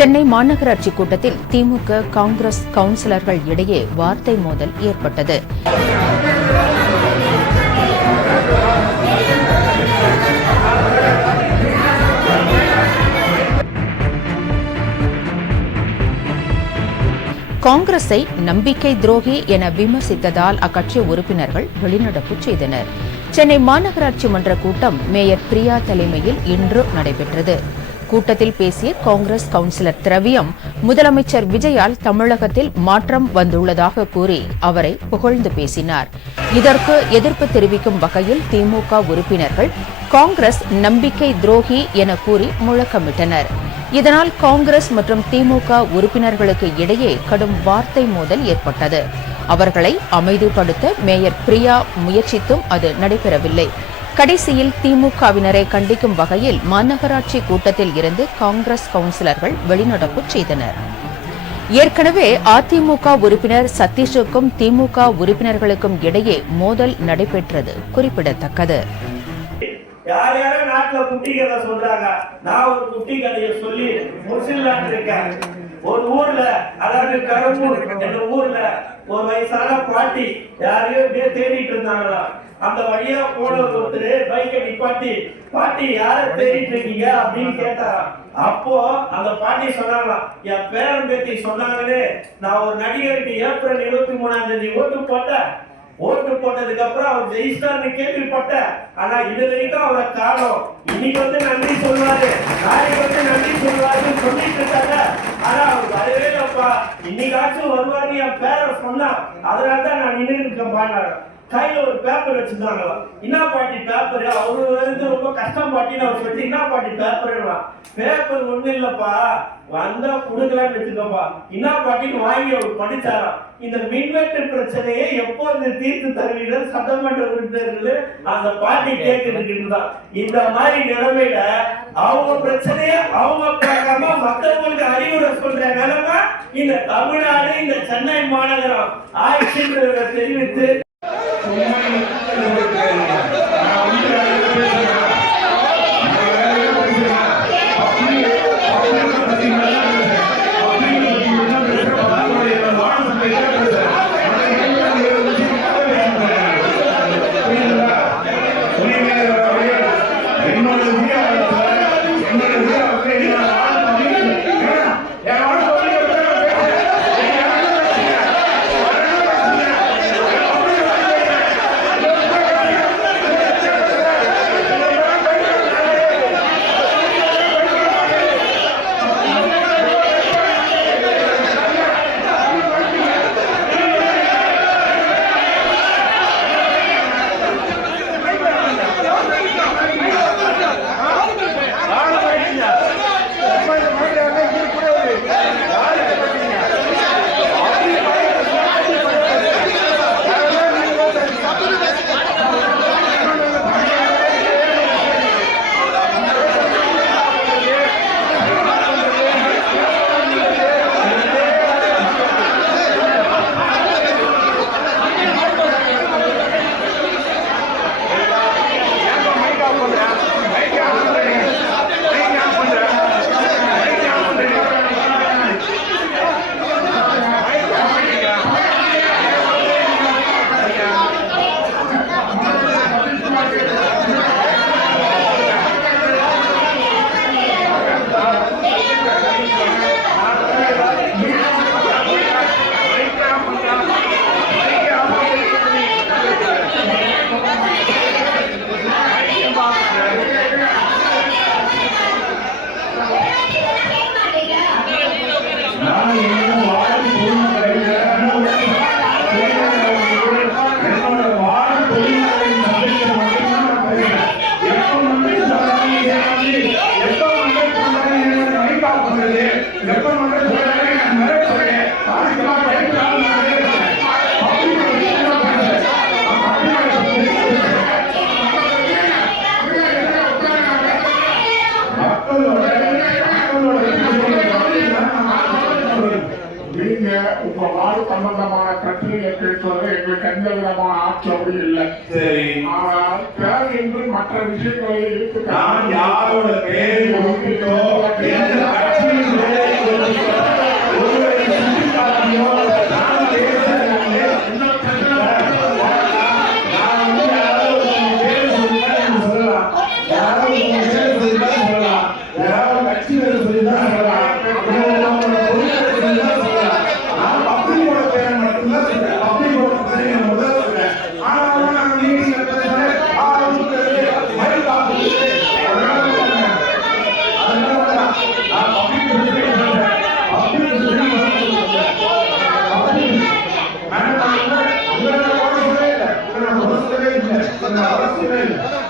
சென்னை மாநகராட்சி கூட்டத்தில் திமுக காங்கிரஸ் கவுன்சிலர்கள் இடையே வார்த்தை மோதல் ஏற்பட்டது. காங்கிரஸை நம்பிக்கை துரோகி என விமர்சித்ததால் அக்கட்சி உறுப்பினர்கள் வெளிநடப்பு செய்தனர். சென்னை மாநகராட்சி மன்ற கூட்டம் மேயர் பிரியா தலைமையில் இன்று நடைபெற்றது. கூட்டத்தில் பேசிய காங்கிரஸ் கவுன்சிலர் திரவியம், முதலமைச்சர் விஜயால் தமிழகத்தில் மாற்றம் வந்துள்ளதாக கூறி அவரை புகழ்ந்து பேசினார். இதற்கு எதிர்ப்பு தெரிவிக்கும் வகையில் திமுக உறுப்பினர்கள் காங்கிரஸ் நம்பிக்கை துரோகி என கூறி முழக்கமிட்டனர். இதனால் காங்கிரஸ் மற்றும் திமுக உறுப்பினர்களுக்கு இடையே கடும் வார்த்தை மோதல் ஏற்பட்டது. அவர்களை அமைதிப்படுத்த மேயர் பிரியா முயற்சித்தும் அது நடைபெறவில்லை. கடைசியில் திமுகவினரை கண்டிக்கும் வகையில் மாநகராட்சி கூட்டத்தில் இருந்து காங்கிரஸ் கவுன்சிலர்கள் வெளிநடப்பு செய்தனர். ஏற்கனவே அதிமுக உறுப்பினர் சதீஷுக்கும் திமுக உறுப்பினர்களுக்கும் இடையே மோதல் நடைபெற்றது குறிப்பிடத்தக்கது. யார் யாரோ நாட்டுல குட்டி கதை சொல்றாங்க. நான் ஒரு குட்டி கதையை சொல்லி முடிச்சிடலான்னு இருக்கேன். ஒரு ஊர்ல, அதாவது கரும்பூர் என்ற ஊர்ல ஒரு வயசான பாட்டி யாரையோ தேடிட்டு இருந்தாங்களா. அந்த வழியா போன ஒருத்தர் பைக்கை நிப்பாட்டி, பாட்டி யார தேடிட்டு இருக்கீங்க அப்படின்னு கேட்டாரா. அப்போ அந்த பாட்டி சொன்னாங்களாம், என் பேரன் பேத்தி சொன்னாங்கன்னு நான் ஒரு நடிகருக்கு ஏப்ரல் 23 ஓட்டு போட்டதுக்கு அப்புறம் அவர் ஜெயிஸ்டார்னு கேள்விப்பட்டேன். ஆனா இது வரைக்கும் அவரை காணோம். இன்னைக்கு நன்றி சொல்லுவாரு, நாளைக்கு நன்றி சொல்லுவாருன்னு சொல்லிட்டு இருக்காங்க. ஆனா அவர் வரவே இல்லப்பா, இன்னைக்காச்சும் வருவாருன்னு என் பேரன் சொன்னா, அதனாலதான் நான் நின்று இருக்கேன். கையில ஒரு பேப்பர் வச்சிருந்தாங்களா. என்ன பாட்டி பேப்பர்? அவரு ரொம்ப கஷ்டம் பாட்டின்னு அவர் சொல்லி, என்ன பாட்டி பேப்பர்? பேப்பர் ஒண்ணு இல்லப்பா, வந்தா குடுக்கலான்னு வச்சுக்கப்பா. என்ன பாட்டின்னு வாங்கி அவர் படிச்சாராம். இந்த மின்வெட்டு பிரச்சனையை எப்போது தீர்த்து தருவீர்கள் சட்டமன்ற உறுப்பினர்கள் அந்த பாட்டி கேட்கிட்டு. இந்த மாதிரி நிலைமையில அவங்க பிரச்சனைய அவங்க பார்க்காம மற்றவங்களுக்கு அறிவுரை சொல்ற நிலைமை இந்த தமிழ்நாடு, இந்த சென்னை மாநகரம் ஆட்சின்றதை தெரிவித்து உங்க வார்டு சம்பந்தமான பிரச்சனையை பேசுவது எங்களுக்கு எந்த விதமான ஆட்சேபம் இல்லை. ஆனால் பேர் என்று மற்ற விஷயங்களை இழுத்து யாரோட பேர் அவசியமே இல்லை.